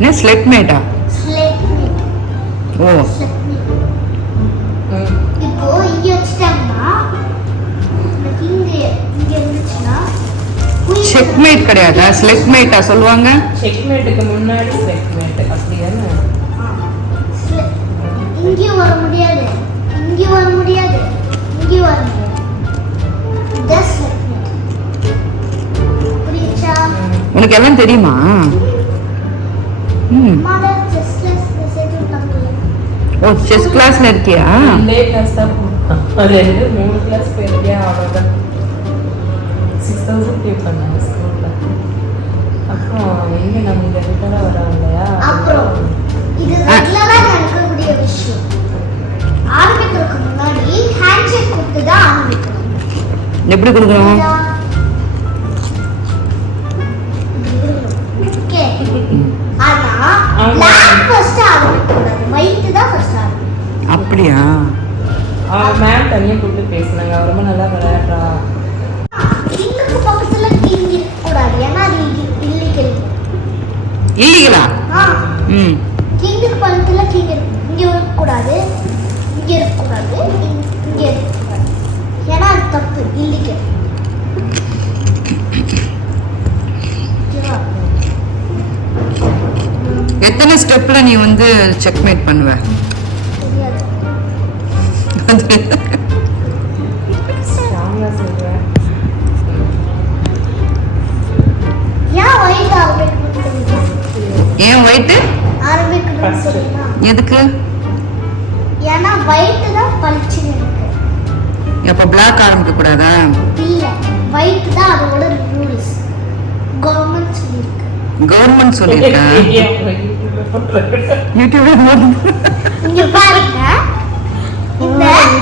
என்ன ஸ்லெட்மேட்டா ஸ்லேட் ஓ. இப்போ இங்க வச்சுட்டாங்கன்னா இங்க இங்க இருந்துச்சுன்னா செக்மேட் கிடையாதா? ஸ்லெட்மேட்டா சொல்லுவாங்க? செக்மேட்டுக்கு முன்னாடி செக்மேட் அப்படிதானே இங்கேயும் வர முடியாது. இங்கேயும் வர முடியாது. இங்கேயும் வர முடியாது. உனக்கு எல்லாம் தெரியுமா? ஓ செஸ் கிளாஸ்ல இருக்கியா? ரெண்டே கிளாஸ் தான். அது ரெண்டு மூணு கிளாஸ் போயிருக்கியா? அவ்வளோதான் சிக்ஸ் தௌசண்ட் பே பண்ணாங்க ஸ்கூலில் அப்புறம் எங்கே நம்ம இங்கே ரெகுலராக வரோம் இல்லையா? அப்புறம் இது ரெகுலரா நடக்கக்கூடிய விஷயம். ஆரம்பிக்கிறதுக்கு முன்னாடி ஹேண்ட் ஷேக் கொடுத்து தான் ஆரம்பிக்கணும். எப்படி கொடுக்கணும்? அப்படியா மேம் தனியாக கூப்பிட்டு பேசினாங்க அவ ரொம்ப நல்லா விளையாடுறா. ஏன்னா. இல்லீங்களா ஆ, ம் கிங்குக்கு பக்கத்துல king இருக்கு. இங்க இருக்கக்கூடாது. இங்க இருக்கக்கூடாது. இங்க- இங்க இருக்கக்கூடாது. ஏன்னா அது தப்பு. ஓகேவா? எத்தனை ஸ்டெப்ல நீ வந்து செக்மேட் பண்ணுவ தெரியாது. ஸ்ட்ராங்காக சொல்கிறேன் ஏன். தெரியுமா? எதுக்கு? ஏன்னா white தான் பளிச்சுன்னு இருக்கு. அப்ப பிளாக் ஆரம்பிக்க கூடாதா? இல்ல தான் அதோட ரூல்ஸ் கவர்மெண்ட் கவர்மெண்ட் சொல்லியிருக்கா? யூடியூப்ல. இங்க பாருங்க.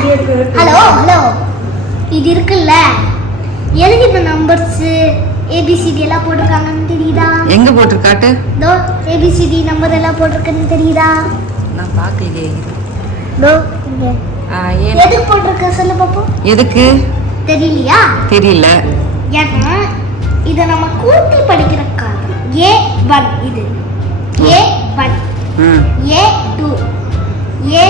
ஹலோ ஹலோ இது இருக்குல்ல. எதுக்கு இந்த நம்பர்ஸ் ஏபிசிடி எல்லாம் போட்டிருக்காங்கன்னு தெரியுதா? எங்க போட்டிருக்காட்டு தோ ஏபிசிடி நம்பர் எல்லாம் போட்டிருக்குன்னு தெரியுதா? நான் பார்க்கலையே. தோ எதுக்கு போட்டிருக்க? சொல்ல பாப்போம். எதுக்கு? தெரியலையா? தெரியல. ஏன்னா இதை நம்ம கூட்டி படிக்கிற காரணம் ஏ ஒன் இது ஏ ஒன் ம். ஏ டூ ஏ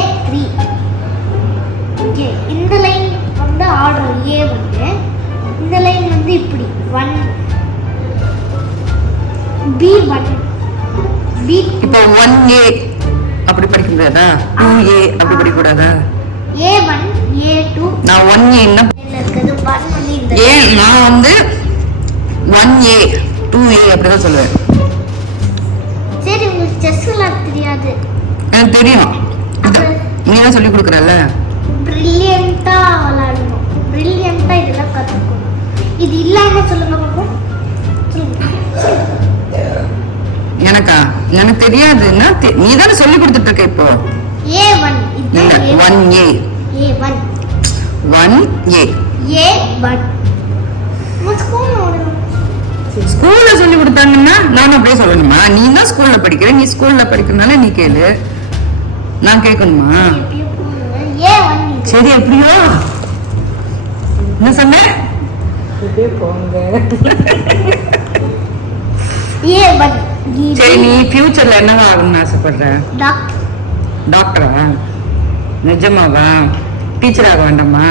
இப்போ ஒன் ஏ அப்படி படிக்க முடியாதா டூ ஏ அப்படி படிக்க கூடாதா ஏ ஒன் ஏ டூ நான் ஒன் வந்து இந்த ஏன் நான் வந்து ஒன் ஏ டூ ஏ அப்படிதான் சொல்லுவேன். சரி உங்களுக்கு செஸ் விளையாட தெரியாது. எனக்கு தெரியும். நீ தான் சொல்லி கொடுக்குறல்ல? ப்ரில்லியண்ட்டாக விளையாடணும். இதெல்லாம் கற்றுக்கணும் இது இல்லாமல் சொல்லுங்க. எனக்கா? எனக்கு தெரியாதுன்னா நீ தானே சொல்லி கொடுத்துட்டு இருக்க இப்போ ஒன் இல்ல இதுதான் ஒன் ஏ ஒன் ஏ ஸ்கூல்ல சொல்லி கொடுத்தாங்கன்னா நானும் அப்படியே சொல்லணுமா? நீ தான் ஸ்கூல்ல படிக்கிற நீ ஸ்கூல்ல படிக்கிறதுனால நீ கேளு. நான் கேட்கணுமா? சரி எப்படியோ? என்ன சொன்ன? போங்க. ஏ ஒன் சரி நீ ஃபியூச்சர்ல என்னவா ஆகணும்னு ஆசைப்படுற? டாக்டர் டாக்டரா நிஜமாவா? டீச்சர் ஆக வேண்டாமா?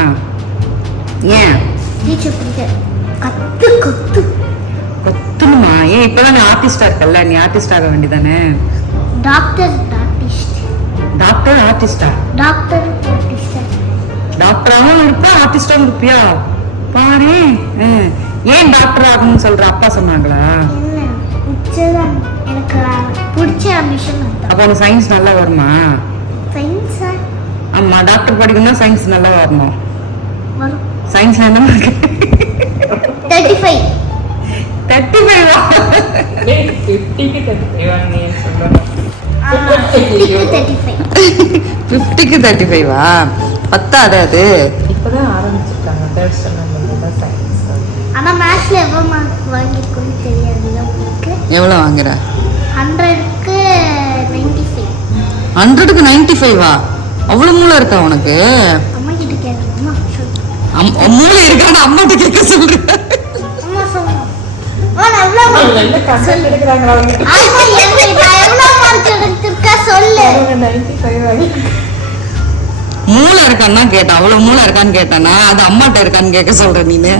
ஏன்? டீச்சர் கத்து கத்து. கொத்தணுமா? ஏன் இப்பதான் நீ ஆர்டிஸ்டா இருக்கல்ல? நீ ஆர்டிஸ்ட் ஆக வேண்டியதானே? டாக்டர் ஆர்டிஸ்ட் டாக்டர் ஆர்டிஸ்டா டாக்டர் ஆர்டிஸ்ட் டாக்டராகவும் இருப்பா ஆர்டிஸ்டாவும் இருப்பியா? பாரு ஏன் டாக்டர் ஆகணும்னு சொல்ற? அப்பா சொன்னாங்களா? என்ன பிடிச்சதான் எனக்கு பிடிச்ச அம்பிஷன் அப்ப உனக்கு சயின்ஸ் நல்லா வருமா? சயின்ஸா ஆமா டாக்டர் படிக்கணும்னா சயின்ஸ் நல்லா வரணும். வரும். சயின்ஸ்ல என்ன தேர்ட்டி ஃபைவ் தேர்ட்டி ஃபைவ் ஃபிஃப்டிக்கு தேர்ட்டி ஃபிஃப்டிக்கு தேர்ட்டி ஃபைவ் ஃபிஃப்டிக்கு தேர்ட்டி ஃபைவா பத்தாது அது. இப்போதான் ஆரம்பிச்சிருக்காங்க தேர்ட் ஸ்டாண்டர்ட் தான் சயின்ஸ் ஆனால் மேத்ஸில் எவ்வளோ மார்க் வாங்கியிருக்குன்னு உங்களுக்கு எவ்வளோ வாங்குற? ஹண்ட்ரடுக்கு நைன்டி ஃபைவ். ஹண்ட்ரடுக்கு நைன்டி ஃபைவா? அவ்வளோ மூளை இருக்கா உனக்கு? அம்மா கிட்ட கேட்கணுமா மூளை இருக்கான்னு அம்மாட்ட கேட்க சொல்றேன் அம்மா நைன்டி ஃபைவ் வாங்கி மூளை இருக்கான்னு தான் கேட்டேன் அவ்வளவு மூளை இருக்கான்னு கேட்டேனா அது அம்மாட்ட இருக்கான்னு கேட்க சொல்ற நீனு.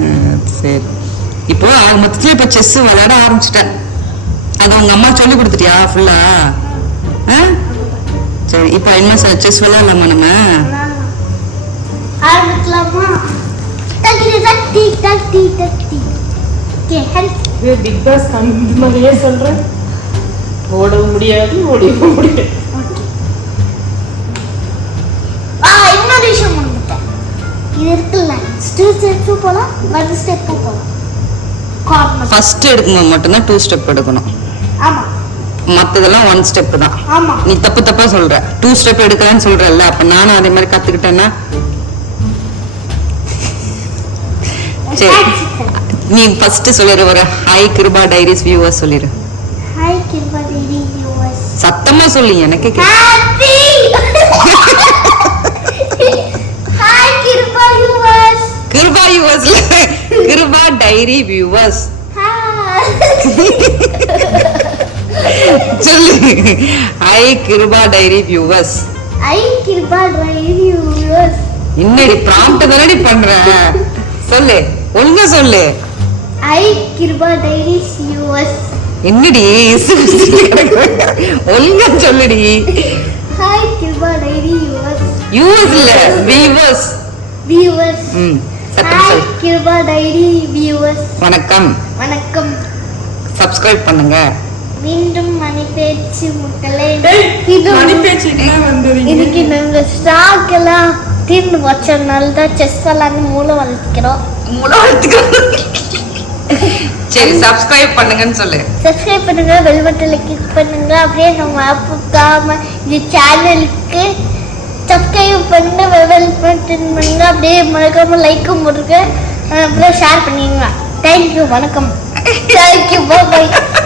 ம், சரி. இப்போ ஆக மொத்தத்துல இப்ப செஸ் விளையாட ஆரம்பிச்சிட்டேன் அது உங்க அம்மா சொல்லி கொடுத்துட்டியா ஃபுல்லா சரி இப்போ என்ன செஸ் விளையாடலாமா நம்ம? பிக் பாஸ் கண்டு மாதிரியே சொல்றேன் ஓடவும் முடியாது ஓடிவும் முடியாது. இன்னொரு விஷயம் இது இருக்குல்ல ஸ்டூ ஸ்டெப்பு போகலாம் ஸ்டெப்பு ஃபர்ஸ்ட் எடுக்கும்போது மட்டும்தான் டூ ஸ்டெப் எடுக்கணும். ஆமாம் மத்ததெல்லாம் ஒன் ஸ்டெப் தான். நீ தப்பு தப்பா சொல்ற. டூ ஸ்டெப் எடுக்கிறேன்னு சொல்றல்ல அப்ப நானும் அதே மாதிரி கத்துக்கிட்டேன்னா? சரி. நீ ஃபர்ஸ்ட் சொல்லிடு ஒரு hi Kiruba diaries viewers Kiruba viewers சத்தமா சொல்லு எனக்கு happy hi Kiruba viewers Kiruba viewers Kiruba diary viewers சொல்லு hi Kiruba diary viewers I Kiruba Devi viewers இன்னடி prompt தானடி பண்ற? சொல்லு. ஒழுங்கா சொல்லு. ஐ கிருபா டைரி வியூவர்ஸ் என்னடி? ஒழுங்கா சொல்லுடி. ஹாய் கிருபா டைரி வியூவர்ஸ் யூஸ் இல்ல வியூவர்ஸ் வியூவர்ஸ் ம். வணக்கம். வணக்கம். சப்ஸ்கிரைப் பண்ணுங்க. மீண்டும் மணி பேச்சு முட்டலை மணி பேச்சு என்ன வந்தது இதுக்கு நாங்க ஸ்டாக் எல்லாம் தீர்ந்து வச்சதுனால தான் செஸ் விளாண்டு மூளை வளர்த்துக்கிறோம். சரி சப்ஸ்கிரைப் பண்ணுங்கன்னு சொல்லு. சப்ஸ்கிரைப் பண்ணுங்க பெல் பட்டனில் கிளிக் பண்ணுங்க. அப்படியே நம்ம ஆப்புக்காம இந்த சேனலுக்கு பண்ணுங்க அப்படியே மறக்காம லைக்கும் போட்டுருங்க அப்புறம் ஷேர் பண்ணிடுங்க. தேங்க்யூ வணக்கம். Thank you bye